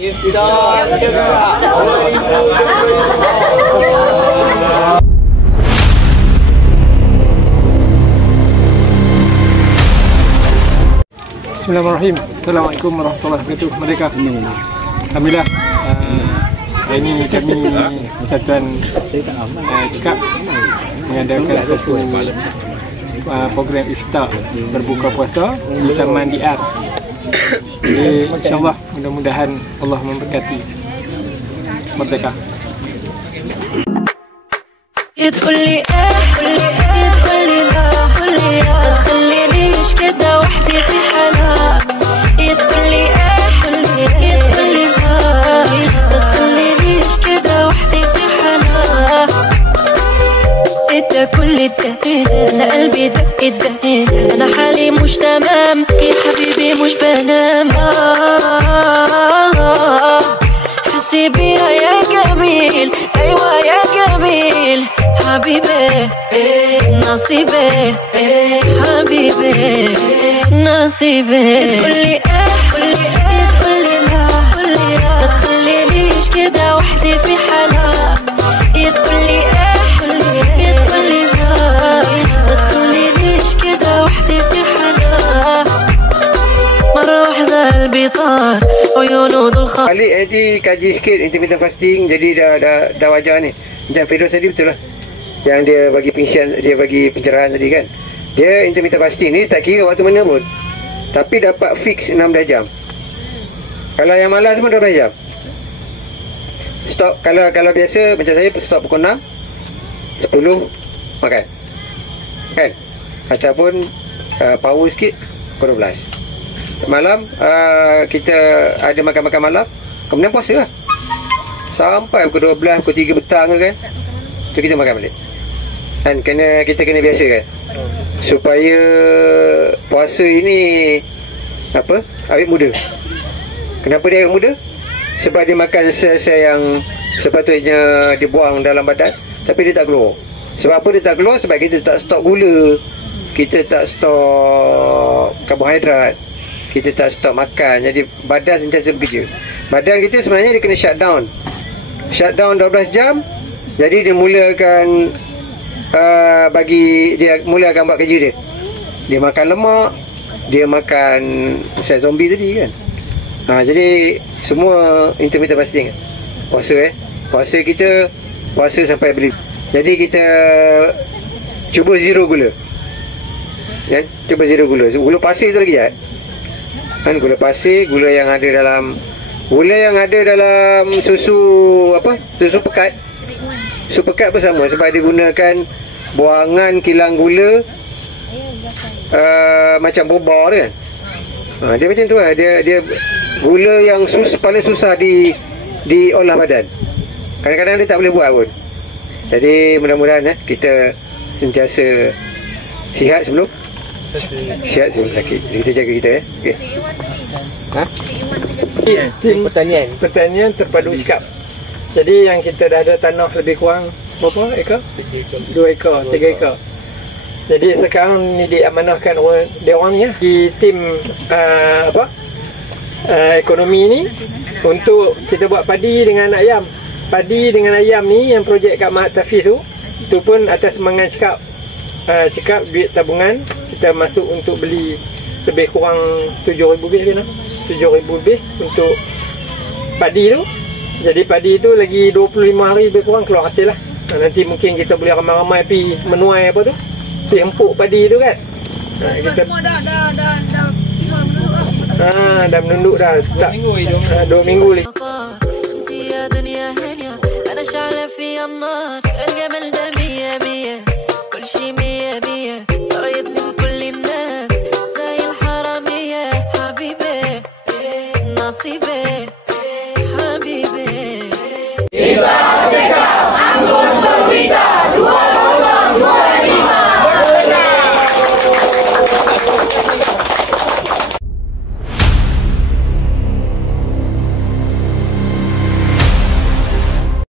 Bismillahirrahmanirrahim. Assalamualaikum warahmatullahi wabarakatuh. Merdeka. Alhamdulillah. Hari ini kami Persatuan Cekap mengadakan satu program iftar berbuka puasa di Taman DR. Jadi insyaAllah mudah-mudahan Allah memberkati. Merdeka. كل الدقيق انا قلبي دق الدقيق انا حالي مش تمام يا حبيبي مش بنام حسي بيها يا جميل ايوه يا جميل حبيبي نصيبي حبيبي نصيبي تقولي تقولي تقولي لا ما تخلينيش كده وحدي في حالها تقولي Balik nanti kaji sikit intermittent fasting, jadi dah wajar ni. Macam Firdaus tadi betul lah, yang dia bagi pengisian, dia bagi pencerahan tadi kan. Dia intermittent fasting ni tak kira waktu mana pun, tapi dapat fix 16 jam. Kalau yang malas pun 12 jam. Stop, kalau biasa macam saya stop pukul 6, 10 makan kan, ataupun power sikit pukul 12 malam. Kita ada makan-makan malam, kemudian puasa lah sampai pukul 12, pukul 3 petang kan, tu kita makan balik kan. Kita kena biasa kan, supaya puasa ini awet muda. Kenapa dia awet muda? Sebab dia makan sel-sel yang sepatutnya dibuang dalam badan, tapi dia tak keluar. Sebab apa dia tak keluar? Sebab kita tak stok gula, kita tak stok karbohidrat, kita tak stok makan. Jadi badan sentiasa bekerja. Badan kita sebenarnya dia kena shutdown 12 jam. Jadi dia mulakan mulakan buat kerja dia. Dia makan lemak, dia makan sel zombie tadi kan. Jadi semua intermittent fasting. Puasa kita puasa sampai beli. Jadi kita cuba zero gula kan? Cuba zero gula. Gula pasir tu lagi jahat kan. Gula pasir, gula yang ada dalam susu susu pekat. Susu pekat pun sama, sebab dia gunakan buangan kilang gula macam boba kan. Dia macam tu lah. Dia gula yang paling susah diolah badan. Kadang-kadang dia tak boleh buat pun. Jadi mudah-mudahan kita sentiasa sihat sebelum sakit. Kita jaga kita okey. Tim pertanian terpadu cekap. Jadi yang kita dah ada tanah lebih kurang berapa ekar? 2 ekar, 3 ekar. Jadi sekarang ni diamanahkan dia orang ni di tim ekonomi ni untuk kita buat padi dengan ayam. Padi dengan ayam ni yang projek kat Mahat Tafiz tu pun atas semangat cekap duit tabungan kita masuk untuk beli lebih kurang 7,000 lebih kan, 7,000 lebih untuk padi tu. Jadi padi tu lagi 25 hari lebih kurang keluar hasil lah. Nanti mungkin kita boleh ramai-ramai pergi menuai apa tu, pergi empuk padi tu kan. Kita semua dah menunduk dah. 2 minggu lagi.